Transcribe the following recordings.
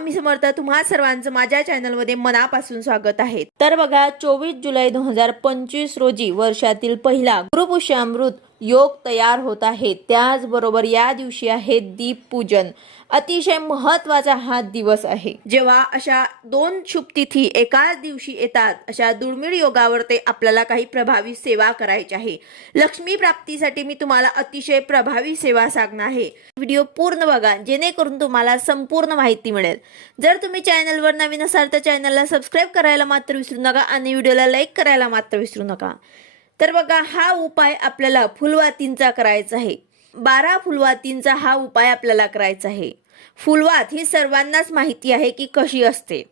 स्वामी समर्थ तुम्हा सर्वांचं माझ्या चॅनलमध्ये मनापासून स्वागत आहे. तर बघा चोवीस जुलै दोन हजार पंचवीस रोजी वर्षातील पहिला गुरुपुष्यामृत योग तयार होत आहे. त्याचबरोबर या दिवशी आहे दीप पूजन. अतिशय महत्त्वाचा हा दिवस आहे. जेव्हा अशा दोन शुभ तिथी एकाच दिवशी येतात अशा दुर्मिळ योगावर ते आपल्याला काही प्रभावी सेवा करायची आहे. लक्ष्मी प्राप्तीसाठी मी तुम्हाला अतिशय प्रभावी सेवा सांगणार आहे. व्हिडिओ पूर्ण बघा जेणेकरून तुम्हाला संपूर्ण माहिती मिळेल. जर तुम्ही चॅनलवर नवीन असाल तर चॅनलला सबस्क्राईब करायला मात्र विसरू नका आणि व्हिडिओला लाईक करायला मात्र विसरू नका. तर बघा हा उपाय आपल्याला फुलवातींचा करायचा आहे. बारा फुलवातींचा हा उपाय आपल्याला करायचा आहे. फुलवात ही सर्वांनाच माहिती आहे की कशी असते.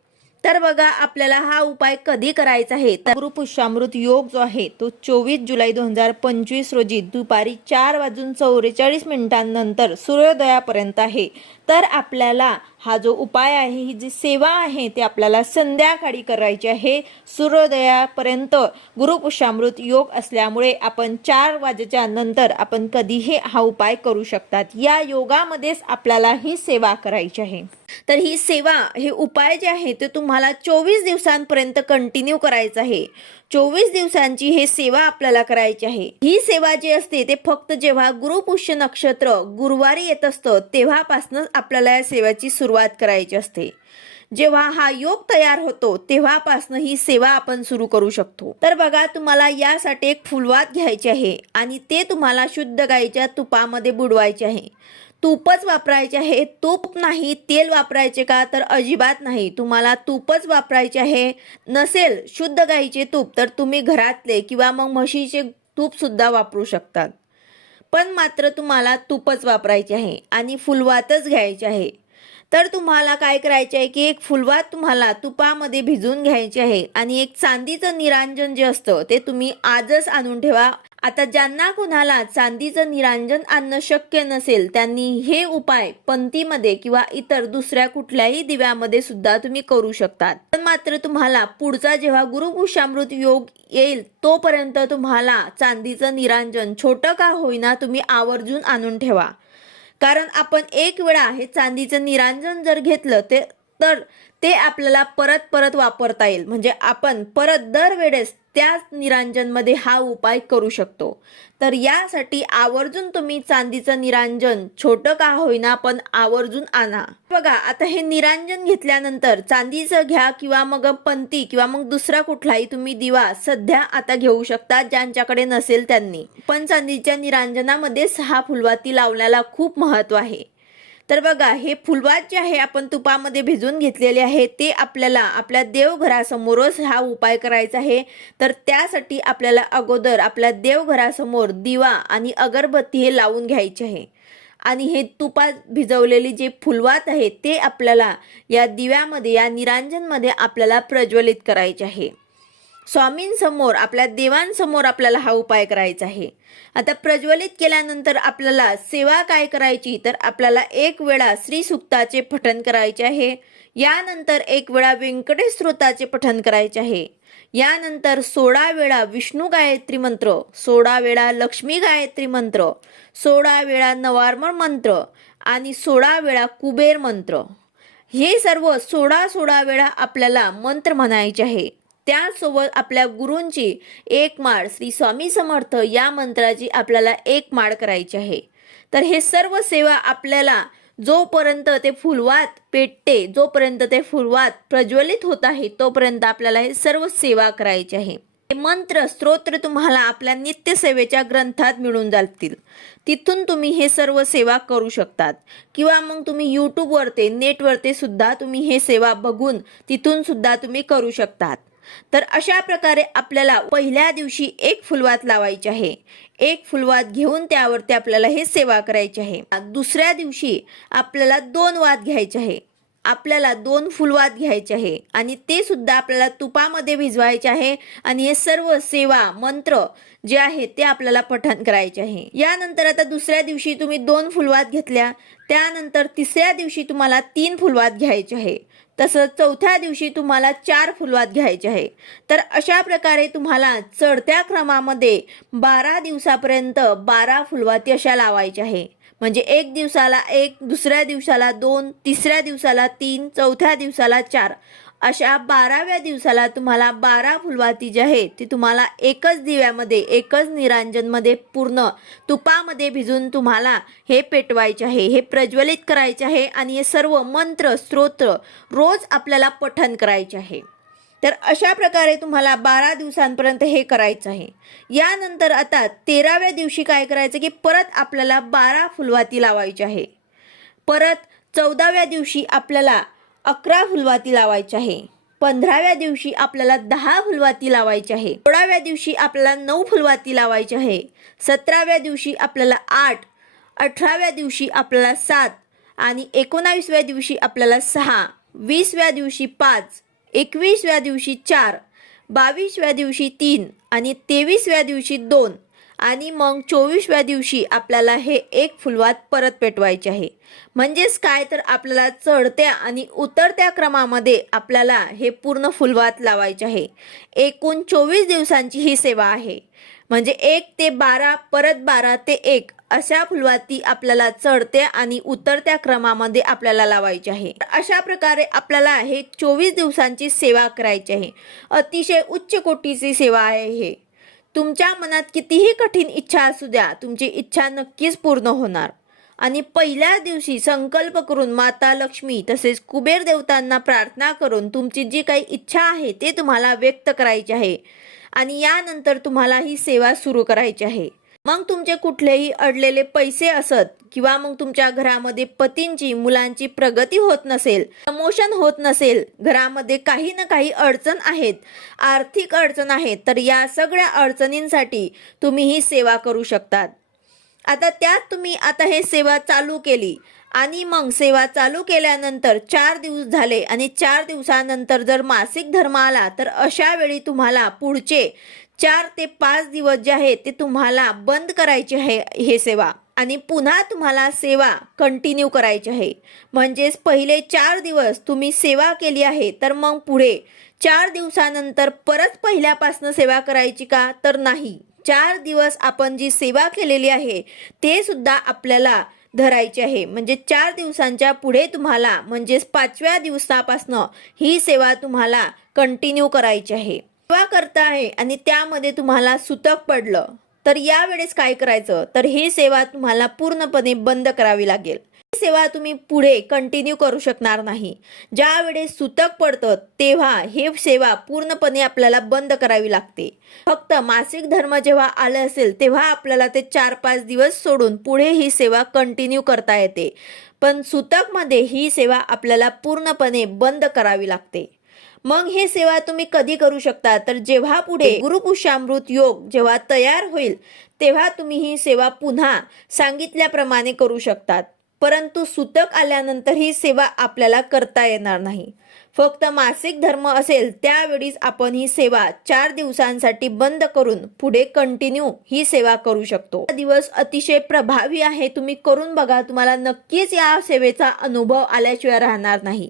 तर बघा आपल्याला हा उपाय कधी करायचा आहे? तर गुरुपुष्यामृत योग जो आहे तो चोवीस जुलै दोन हजार पंचवीस रोजी दुपारी चार वाजून चौवेचाळीस मिनिटांनंतर सूर्योदयापर्यंत आहे. तर आपल्याला हा जो उपाय आहे ही जी सेवा आहे ती आपल्याला संध्याकाळी करायची आहे. सूर्योदयापर्यंत गुरुपुषामृत योग असल्यामुळे आपण चार वाजेच्या नंतर आपण कधीही हा उपाय करू शकतात. या योगामध्येच आपल्याला ही सेवा करायची आहे. तर ही सेवा हे उपाय जे आहे ते तुम्हाला चोवीस दिवसांपर्यंत कंटिन्यू करायचं आहे. चोवीस दिवसांची हे सेवा आपल्याला करायची आहे. ही सेवा जी असते ते फक्त जेव्हा गुरुपुष्य नक्षत्र गुरुवारी येत असतं तेव्हापासूनच आपल्याला या सेवेची सुरुवात करायची असते. जेव्हा हा योग तयार होतो तेव्हापासून ही सेवा आपण सुरू करू शकतो. तर बघा तुम्हाला यासाठी एक फुलवात घ्यायची आहे आणि ते तुम्हाला शुद्ध गाईच्या तुपामध्ये बुडवायचे आहे. तूपच वापरायचे आहे. तूप नाही तेल वापरायचे का? तर अजिबात नाही. तुम्हाला तूपच वापरायचे आहे. नसेल शुद्ध गाईचे तूप तर तुम्ही घरातले किंवा मग म्हशीचे तूपसुद्धा वापरू शकतात. पण मात्र तुम्हाला तूपच वापरायचे आहे आणि फुलवातच घ्यायचे आहे. तर तुम्हाला काय करायचे आहे की एक फुलवात तुम्हाला तुपामध्ये भिजवून घ्यायची आहे आणि एक चांदीचं निरांजन जे असतं ते तुम्ही आजच आणून ठेवा. आता ज्यांना कुणाला चांदीचं निरांजन आणणं शक्य नसेल त्यांनी हे उपाय पंथीमध्ये किंवा इतर दुसऱ्या कुठल्याही दिव्यामध्ये सुद्धा तुम्ही करू शकतात. पण मात्र तुम्हाला पुढचा जेव्हा गुरुपुषामृत योग येईल तोपर्यंत तुम्हाला चांदीचं निरांजन छोटं का होईना तुम्ही आवर्जून आणून ठेवा. कारण आपण एक वेळा हे चांदीचं निरांजन जर घेतलं ते तर ते आपल्याला परत परत वापरता येईल. म्हणजे आपण परत दरवेळेस त्याच निरांजनमध्ये हा उपाय करू शकतो. तर यासाठी आवर्जून तुम्ही चांदीचं निरांजन छोटं का होईना पण आवर्जून आणा. बघा आता हे निरांजन घेतल्यानंतर चांदीचं घ्या किंवा मग पंती किंवा मग दुसरा कुठलाही तुम्ही दिवा सध्या आता घेऊ शकता ज्यांच्याकडे नसेल त्यांनी. पण चांदीच्या निरांजनामध्ये सहा फुलवाती लावण्याला खूप महत्त्व आहे. तर बघा हे फुलवात जे आहे आपण तुपामध्ये भिजून घेतलेले आहे ते आपल्याला आपल्या देवघरासमोरच हा उपाय करायचा आहे. तर त्यासाठी आपल्याला अगोदर आपल्या देवघरासमोर दिवा आणि अगरबत्ती हे लावून घ्यायचे आहे. आणि हे तुपात भिजवलेली जे फुलवात आहे ते आपल्याला या दिव्यामध्ये या निरांजनमध्ये आपल्याला प्रज्वलित करायचे आहे. स्वामींसमोर आपल्या देवांसमोर आपल्याला हा उपाय करायचा आहे. आता प्रज्वलित केल्यानंतर आपल्याला सेवा काय करायची? तर आपल्याला एक वेळा श्री सुक्ताचे पठण करायचे आहे. यानंतर एक वेळा व्यंकटेश स्रोताचे पठण करायचे आहे. यानंतर सोळा वेळा विष्णू गायत्री मंत्र सोळा वेळा लक्ष्मी गायत्री मंत्र सोळा वेळा नवार्मळ मंत्र आणि सोळा वेळा कुबेर मंत्र. हे सर्व सोळा सोळा वेळा आपल्याला मंत्र म्हणायचे आहे. त्यासोबत आपल्या गुरूंची एक माळ श्री स्वामी समर्थ या मंत्राची आपल्याला एक माळ करायची आहे. तर हे सर्व सेवा आपल्याला जोपर्यंत ते फुलवात पेटते जोपर्यंत ते फुलवात प्रज्वलित होत आहे तोपर्यंत आपल्याला हे सर्व सेवा करायची आहे. हे मंत्र स्तोत्र तुम्हाला आपल्या नित्यसेवेच्या ग्रंथात मिळून जातील. तिथून तुम्ही हे सर्व सेवा करू शकतात. किंवा मग तुम्ही यूट्यूबवरते नेटवरते सुद्धा तुम्ही हे सेवा बघून तिथून सुद्धा तुम्ही करू शकतात. तर अशा प्रकारे आपल्याला पहिल्या दिवशी एक फुलवात लावायची आहे. एक फुलवात घेऊन त्यावरती आपल्याला हे सेवा करायची आहे. दुसऱ्या दिवशी आपल्याला दोन वात घ्यायचे आहे. आपल्याला दोन फुलवात घ्यायचे आहे. आणि ते सुद्धा आपल्याला तुपामध्ये भिजवायचे आहे. आणि हे सर्व सेवा मंत्र जे आहे ते आपल्याला पठण करायचे आहे. यानंतर आता दुसऱ्या दिवशी तुम्ही दोन फुलवात घेतल्या. त्यानंतर तिसऱ्या दिवशी तुम्हाला तीन फुलवात घ्यायचे आहे. तसंच चौथ्या दिवशी तुम्हाला चार फुलवात घ्यायचे आहे. तर अशा प्रकारे तुम्हाला चढत्या क्रमामध्ये बारा दिवसापर्यंत बारा फुलवाती अशा लावायच्या आहे. म्हणजे एक दिवसाला एक दुसऱ्या दिवसाला दोन तिसऱ्या दिवसाला तीन चौथ्या दिवसाला चार. अशा बाराव्या दिवसाला तुम्हाला बारा फुलवाती जी आहे ती तुम्हाला एकच दिव्यामध्ये एकच निरांजनमध्ये पूर्ण तुपामध्ये भिजून तुम्हाला हे पेटवायचे आहे हे प्रज्वलित करायचे आहे आणि हे सर्व मंत्र स्तोत्र रोज आपल्याला पठन करायचे आहे. तर अशा प्रकारे तुम्हाला बारा दिवसांपर्यंत हे करायचं आहे. यानंतर आता तेराव्या दिवशी काय करायचं की परत आपल्याला बारा फुलवाती लावायची आहे. परत चौदाव्या दिवशी आपल्याला अकरा फुलवाती लावायची आहे. पंधराव्या दिवशी आपल्याला दहा फुलवाती लावायची आहे. सोळाव्या दिवशी आपल्याला नऊ फुलवाती लावायची आहे. सतराव्या दिवशी आपल्याला आठ अठराव्या दिवशी आपल्याला सात आणि एकोणावीसव्या दिवशी आपल्याला सहा वीसव्या दिवशी पाच एकवीसव्या दिवशी चार बावीसव्या दिवशी तीन आणि तेवीसव्या दिवशी दोन. आणि मग चोवीसव्या दिवशी आपल्याला हे एक फुलवात परत पेटवायचे आहे. म्हणजेच काय? तर आपल्याला चढत्या आणि उतरत्या क्रमामध्ये आपल्याला हे पूर्ण फुलवात लावायचे आहे. एकूण चोवीस दिवसांची ही सेवा आहे. म्हणजे एक ते बारा परत बारा ते एक अशा फुलवाती आपल्याला चढत्या आणि उतरत्या क्रमामध्ये आपल्याला लावायची आहे. अशा प्रकारे आपल्याला हे चोवीस दिवसांची सेवा करायची आहे. अतिशय उच्च कोटीची सेवा आहे हे. तुमच्या मनात कितीही कठीण इच्छा असू द्या तुमची इच्छा नक्कीच पूर्ण होणार. आणि पहिल्या दिवशी संकल्प करून माता लक्ष्मी तसेच कुबेर देवतांना प्रार्थना करून तुमची जी काही इच्छा आहे ते तुम्हाला व्यक्त करायची आहे. आणि यानंतर तुम्हाला ही सेवा सुरू करायची आहे. मग तुमचे कुठलेही अडलेले पैसे असत किंवा मग तुमच्या घरामध्ये पतींची मुलांची प्रगती होत नसेल प्रमोशन होत नसेल घरामध्ये काही ना काही अडचण आहेत आर्थिक अडचण आहेत तर या सगळ्या अडचणींसाठी तुम्ही ही सेवा करू शकतात. आता त्यात तुम्ही आता हे सेवा चालू केली आणि मग सेवा चालू केल्यानंतर चार दिवस झाले आणि चार दिवसानंतर जर मासिक धर्म आला तर अशा वेळी तुम्हाला पुढचे चार ते पाच दिवस जे आहे ते तुम्हाला बंद करायचे आहे हे सेवा. आणि पुन्हा तुम्हाला सेवा कंटिन्यू करायची आहे. म्हणजेच पहिले चार दिवस तुम्ही सेवा केली आहे तर मग पुढे चार दिवसानंतर परत पहिल्यापासून सेवा करायची का? तर नाही. चार दिवस आपण जी सेवा केलेली आहे ते सुद्धा आपल्याला धरायचे आहे. म्हणजे चार दिवसांच्या पुढे तुम्हाला म्हणजेच पाचव्या दिवसापासनं ही सेवा तुम्हाला कंटिन्यू करायची आहे. सेवा करता आहे आणि त्यामध्ये तुम्हाला सुतक पडलं तर यावेळेस काय करायचं? तर ही सेवा तुम्हाला पूर्णपणे बंद करावी लागेल. ही सेवा तुम्ही पुढे कंटिन्यू करू शकणार नाही. ज्या वेळेस सुतक पडतं तेव्हा हे सेवा पूर्णपणे आपल्याला बंद करावी लागते. फक्त मासिक धर्म जेव्हा आलं असेल तेव्हा आपल्याला ते चार पाच दिवस सोडून पुढे ही सेवा कंटिन्यू करता येते. पण सुतकमध्ये ही सेवा आपल्याला पूर्णपणे बंद करावी लागते. मग हे सेवा तुम्ही कधी करू शकता? तर जेव्हा पुढे गुरुपुष्यामृत योग जेव्हा तयार होईल तेव्हा तुम्ही ही सेवा पुन्हा सांगितल्याप्रमाणे करू शकतात. परंतु सुतक आल्यानंतर ही सेवा आपल्याला करता येणार नाही. फक्त मासिक धर्म असेल त्यावेळीच आपण ही सेवा चार दिवसांसाठी बंद करून पुढे कंटिन्यू ही सेवा करू शकतो. दिवस अतिशय प्रभावी आहे तुम्ही करून बघा. तुम्हाला नक्कीच या सेवेचा अनुभव आल्याशिवाय राहणार नाही.